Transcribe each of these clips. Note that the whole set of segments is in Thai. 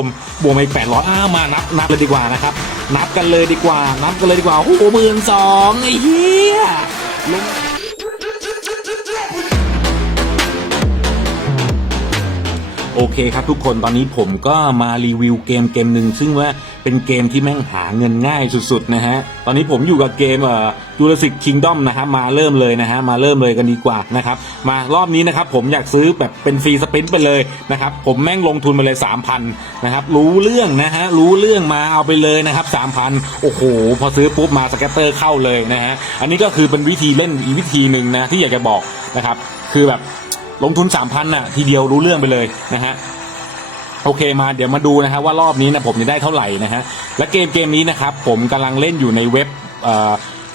ผมบวกมาอีกแปดร้อยอ้ามานับนับเลยดีกว่านะครับ นับกันเลยดีกว่า นับกันเลยดีกว่าโอ้โหหมื่นสองไอ้เหี้ยลงโอเคครับทุกคนตอนนี้ผมก็มารีวิวเกมเกมหนึ่งซึ่งว่า เป็นเกมที่แม่งหาเงินง่ายสุดๆนะฮะ ตอนนี้ผมอยู่กับเกมเอ่อ Jurassic Kingdom นะครับมาเริ่มเลยนะฮะมาเริ่มเลยกันดีกว่านะครับมารอบนี้นะครับผมอยากซื้อแบบเป็นฟรีสปินไปเลยนะครับผมแม่งลงทุนไปเลย 3,000นะครับรู้เรื่องนะฮะรู้เรื่องมาเอาไปเลยนะครับ3,000 โอ้โห พอซื้อปุ๊บมาสแกตเตอร์เข้าเลยนะฮะอันนี้ก็คือเป็นวิธีเล่นอีกวิธีหนึ่งนะที่อยากจะบอกนะครับคือแบบลงทุน 3,000น่ะทีเดียวรู้เรื่องไปเลยนะฮะ โอเคมาเดี๋ยวมาดูนะฮะว่ารอบนี้นะผมจะได้เท่าไหร่นะฮะและเกมเกมนี้นะครับผมกำลังเล่นอยู่ในเว็บ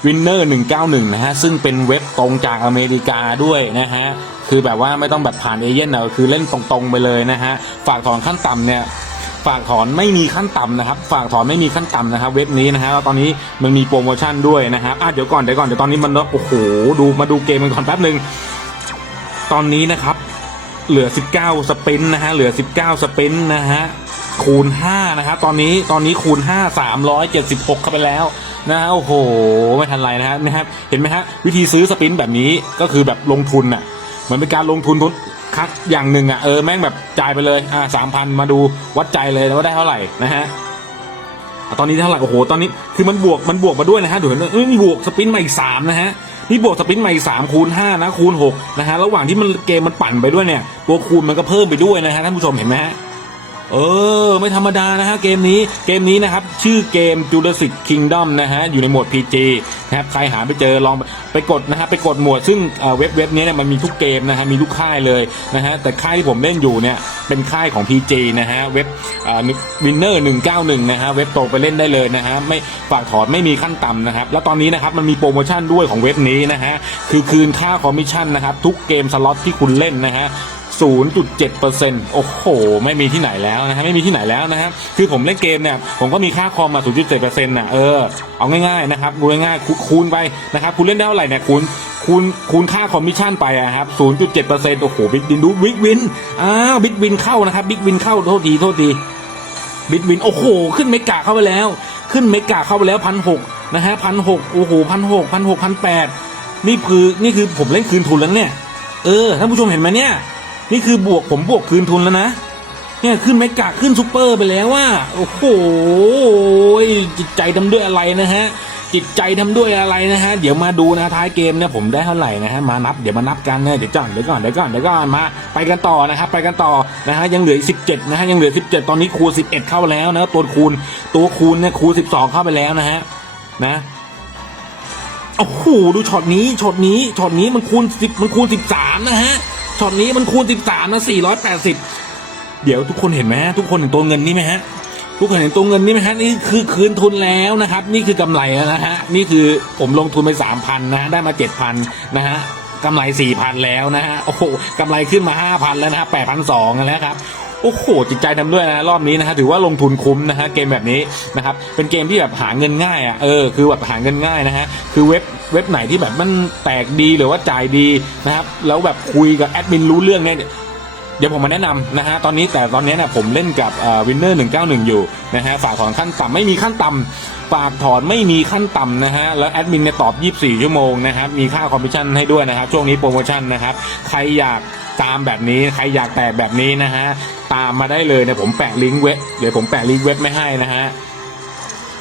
วินเนอร์หนึ่งเก้าหนึ่งนะฮะซึ่งเป็นเว็บตรงจากอเมริกาด้วยนะฮะคือแบบว่าไม่ต้องแบบผ่านเอเย่นนะคือเล่นตรงๆไปเลยนะฮะฝากถอนขั้นต่ำเนี่ยฝากถอนไม่มีขั้นต่ำนะครับ ฝากถอนไม่มีขั้นต่ำนะครับ เว็บนี้นะฮะแล้วตอนนี้มันมีโปรโมชั่นด้วยนะครับอะเดี๋ยวก่อนเดี๋ยวก่อนเดี๋ยวตอนนี้มันโอ้โหดูมาดูเกมกันก่อนแป๊บหนึ่งตอนนี้นะครับ เหลือ 19 สปินนะฮะเหลือ 19 สปินนะฮะคูณ5นะฮะตอนนี้ตอนนี้คูณ 5 376 เข้าไปแล้วนะฮะโอ้โหไม่ทันไรนะฮะนะครับเห็นไหมฮะวิธีซื้อสปินแบบนี้ก็คือแบบลงทุนอะเหมือนเป็นการลงทุนทุนคักอย่างหนึ่งอะเออแม่งแบบจ่ายไปเลยอ่าสามพันมาดูวัดใจเลยว่าได้เท่าไหร่นะฮะตอนนี้เท่าไหร่โอ้โหตอนนี้คือมันบวกมันบวกมาด้วยนะฮะดูเห็นไหมบวกสปินมาอีกสามนะฮะ นี่บวกสปรินใหม่สามคูณห้านะคูณหกนะฮะระหว่างที่มันเกมมันปั่นไปด้วยเนี่ยตัวคูณมันก็เพิ่มไปด้วยนะฮะท่านผู้ชมเห็นไหมฮะ เออ ไม่ธรรมดานะฮะเกมนี้เกมนี้นะครับ ชื่อเกม Jurassic Kingdom นะฮะ อยู่ในโหมด PG นะครับใครหาไปเจอลองไปกดนะฮะไปกดหมวดซึ่งเว็บเว็บนี้เนี่ยมันมีทุกเกมนะฮะมีทุกค่ายเลยนะฮะแต่ค่ายที่ผมเล่นอยู่เนี่ยเป็นค่ายของ PG นะฮะเว็บวินเนอร์หนึ่งเก้าหนึ่งนะฮะเว็บโตไปเล่นได้เลยนะฮะไม่ฝากถอนไม่มีขั้นต่ำนะครับแล้วตอนนี้นะครับมันมีโปรโมชั่นด้วยของเว็บนี้นะฮะคือคืนค่าคอมมิชชั่นนะครับทุกเกมสล็อตที่คุณเล่นนะฮะ 0.7%โอ้โห ไม่มีที่ไหนแล้วนะฮะไม่มีที่ไหนแล้วนะฮะคือผมเล่นเกมเนี่ยผมก็มีค่าคอมมา 0.7%น่ะเออเอาง่ายๆนะครับดูง่ายๆคูคูณไปนะครับคุณเล่นได้เท่าไหร่เนี่ยคูณคูณคูณค่าคอมมิชชั่นไปอะครับ 0.7%โอ้โหบิ๊กวินดูบิ๊กวินอ้าวบิ๊กวินเข้านะครับบิ๊กวินเข้าโทษทีโทษทีบิ๊กวินโอ้โห ขึ้นเมกะเข้าไปแล้ว ขึ้นเมกะเข้าไปแล้วพันหกนะฮะพันหกโอ้โหพันหกพันหกพันแปดนี่คือนี่คือผมเล่นคืนทุนแล้วเนี่ย เออท่านผู้ชมเห็นไหมเนี่ย นี่คือบวกผมบวกคืนทุนแล้วนะ เนี่ยขึ้นเมกะขึ้นซูเปอร์ไปแล้วว่าโอ้โหจิตใจทำด้วยอะไรนะฮะ จิตใจทำด้วยอะไรนะฮะ เดี๋ยวมาดูนะท้ายเกมเนี่ยผมได้เท่าไหร่นะฮะ มานับเดี๋ยวมานับกันนะเดี๋ยวก่อนเดี๋ยวก่อนเดี๋ยวก่อนเดี๋ยวก่อนมาไปกันต่อนะครับไปกันต่อนะฮะยังเหลืออีก17นะฮะยังเหลือ17ตอนนี้คูณ11เข้าแล้วนะตัวคูณตัวคูณเนี่ยคูณ12เข้าไปแล้วนะฮะนะโอ้โหดูช็อตนี้ช็อตนี้ช็อตนี้มันคูณสิบมันคูณสิบสามนะฮะ ช็อตนี้มันคูณสิบสามนะสี่ร้อยแปดสิบเดี๋ยวทุกคนเห็นไหมทุกคนเห็นตัวเงินนี่ไหมฮะทุกคนเห็นตัวเงินนี่ไหมฮะนี่คือคืนทุนแล้วนะครับ นี่คือกำไรแล้วนะฮะนี่คือผมลงทุนไปสามพันนะฮะได้มาเจ็ดพันนะฮะกำไรสี่พันแล้วนะฮะโอ้โหกำไรขึ้นมาห้าพันแล้วนะฮะแปดพันสองแล้วครับ โอ้โหจิตใจทำด้วยนะรอบนี้นะฮะถือว่าลงทุนคุ้มนะฮะเกมแบบนี้นะครับเป็นเกมที่แบบหาเงินง่ายอะเออคือแบบหาเงินง่ายนะฮะคือเว็บเว็บไหนที่แบบมันแตกดีหรือว่าจ่ายดีนะครับแล้วแบบคุยกับแอดมินรู้เรื่องเนี่ยเดี๋ยวผมมาแนะนำนะฮะตอนนี้แต่ตอนนี้เนี่ยผมเล่นกับวินเนอร์หนึ่งเก้าหนึ่งอยู่นะฮะฝากถอนขั้นต่ำไม่มีขั้นต่ำฝากถอนไม่มีขั้นต่ำนะฮะแล้วแอดมินเนี่ยตอบ 24 ชั่วโมงนะครับมีค่าคอมมิชชั่นให้ด้วยนะครับช่วงนี้โปรโมชั่นนะครับใครอยาก ตามแบบนี้ใครอยากแตกแบบนี้นะฮะตามมาได้เลยเนี่ยผมแปะลิงก์เว็บเดี๋ยวผมแปะลิงก์เว็บไม่ให้นะฮะ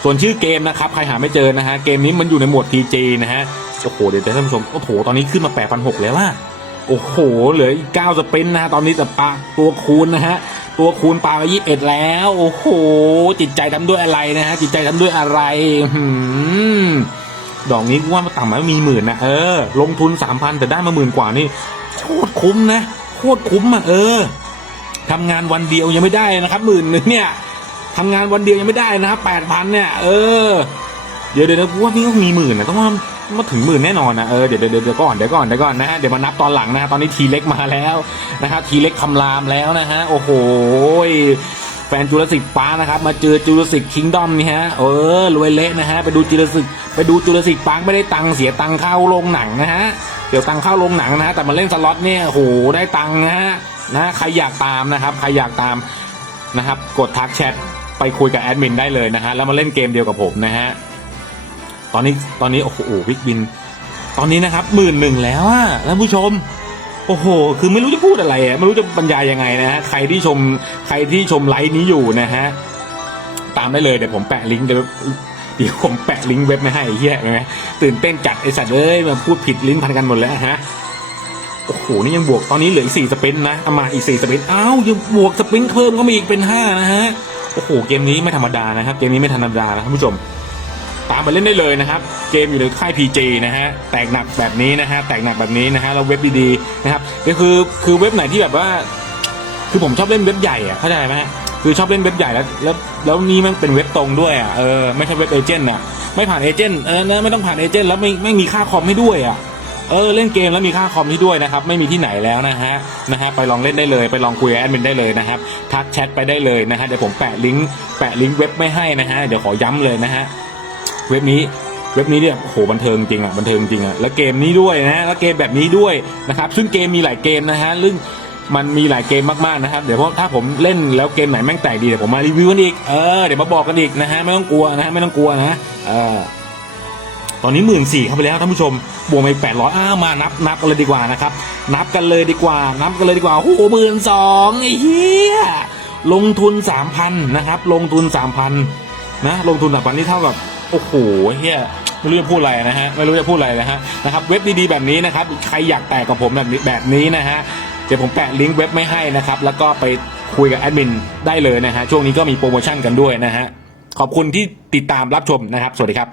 ส่วนชื่อเกมนะครับใครหาไม่เจอนะฮะเกมนี้มันอยู่ในหมวด PG นะฮะโอ้โหเดี๋ยวท่านผู้ชมโอ้โหตอนนี้ขึ้นมา8,600แล้วว่าโอ้โหเหลืออีก9สปรินต์นะฮะตอนนี้แต่ปลาตัวคูณนะฮะตัวคูณปลาไป21แล้ว โอ้โห จิตใจทำด้วยอะไรนะฮะจิตใจทำด้วยอะไรหืมดอกนี้ว่ามาต่ำมามีหมื่นนะเออลงทุน3,000แต่ได้มาหมื่นกว่านี่ ตรคุ้มนะโคตรคุ้มอะเออทำงานวันเดียวยังไม่ได้นะครับหมื่นหนึ่งเนี่ยทำงานวันเดียวยังไม่ได้นะครับแปดพันเนี่ย เออ เดี๋ยวเดี๋ยวเดี๋ยวกูว่านี่ก็มีหมื่นนะต้องว่ามาถึงหมื่นแน่นอนนะเออเดี๋ยวเดี๋ยวเดี๋ยวก่อนเดี๋ยวก่อนเดี๋ยวก่อนนะฮะเดี๋ยวมานับตอนหลังนะฮะตอนนี้ทีเล็กมาแล้วนะครับทีเล็กคำรามแล้วนะฮะโอ้โหแฟนจูราสิกปาร์นะครับมาเจอจูราสิกคิงดอมนี่ฮะเออรวยเละนะฮะไปดูจูราสิกไปดูจูราสิกปาร์ไม่ได้ตังค์เสียตังค์เข้าโรงหนังนะฮะ เดี๋ยวตังเข้าโรงหนังนะฮะแต่มาเล่นสล็อตเนี่ยโหได้ตังนะฮะนะใครอยากตามนะครับใครอยากตามนะครับ กดทักแชทไปคุยกับแอดมินได้เลยนะฮะแล้วมาเล่นเกมเดียวกับผมนะฮะตอนนี้ตอนนี้โอ้โหวิกบิน ตอนนี้นะครับหมื่นหนึ่งแล้วอะท่านผู้ชมโอ้โห คือไม่รู้จะพูดอะไรอะไม่รู้จะบรรยายยังไงนะฮะใครที่ชมใครที่ชมไลฟ์นี้อยู่นะฮะตามได้เลยเดี๋ยวผมแปะลิงก์เดี๋ยว เดี๋ยวผมแปะลิงก์เว็บไม่ให้เฮียไงตื่นเต้นจัดไอสัตว์เอ้ยมาพูดผิดลิ้นพันกันหมดแล้วฮะโอ้โหนี่ยังบวกตอนนี้เหลืออีกสี่สปรินต์นะเอามาอีกสี่สปรินต์อ้าวยังบวกสปรินต์เพิ่มก็มีอีกเป็นห้านะฮะโอ้โหเกมนี้ไม่ธรรมดานะครับเกมนี้ไม่ธรรมดานะท่านผู้ชมตามไปเล่นได้เลยนะครับ เกมอยู่ในค่าย PG นะฮะ แตกหนักแบบนี้นะฮะ แตกหนักแบบนี้นะฮะ แล้วเว็บดีๆนะครับก็คือ คือเว็บไหนที่แบบว่า คือผมชอบเล่นเว็บใหญ่อะเข้าใจไหม คือชอบเล่นเว็บใหญ่แล้ว แล้วแล้วนี่มันเป็นเว็บตรงด้วยอะเออไม่ใช่เว็บเอเจนต์อะไม่ผ่านเอเจนต์เออนะไม่ต้องผ่านเอเจนต์แล้วไม่ไม่มีค่าคอมให้ด้วยอะเออเล่นเกมแล้วมีค่าคอมที่ด้วยนะครับไม่มีที่ไหนแล้วนะฮะนะฮะไปลองเล่นได้เลยไปลองคุยกับแอดมินได้เลยนะครับทักแชทไปได้เลยนะฮะเดี๋ยวผมแปะลิงก์แปะลิงก์เว็บไม่ให้นะฮะเดี๋ยวขอย้ำเลยนะฮะเว็บนี้เว็บนี้เนี่ยโอ้โหบันเทิงจริงอะบันเทิงจริงอะแล้วเกมนี้ด้วยนะฮะแล้วเกมแบบนี้ด้วยนะครับซึ่งเกมมีหลายเกมนะฮะซึ่ง มันมีหลายเกมมากๆนะครับ เดี๋ยวถ้าผมเล่นแล้วเกมไหนแม่งแตกดีเดี๋ยวผมมารีวิวกันอีก เออ เดี๋ยวมาบอกกันอีกนะฮะ ไม่ต้องกลัวนะฮะ ไม่ต้องกลัวนะเออตอนนี้หมื่นสี่เข้าไปแล้วท่านผู้ชม บวกไปแปดร้อยอ้ามานับนับกันเลยดีกว่านะครับ นับกันเลยดีกว่า นับกันเลยดีกว่า โอ้โหหมื่นสองไอ้เหี้ย ลงทุนสามพันนะครับ ลงทุนสามพันนะ ลงทุนสามพันนี่เท่ากับ โอ้โหเฮียไม่รู้จะพูดอะไรนะฮะ ไม่รู้จะพูดอะไรนะฮะ นะครับ เว็บดีๆแบบนี้นะครับ ใครอยากแตกกับผมแบบนี้แบบนี้นะฮะ ดี๋ยวผมแปะลิงก์เว็บไม่ให้นะครับ แล้วก็ไปคุยกับแอดมินได้เลยนะฮะ ช่วงนี้ก็มีโปรโมชั่นกันด้วยนะฮะ ขอบคุณที่ติดตามรับชมนะครับ สวัสดีครับ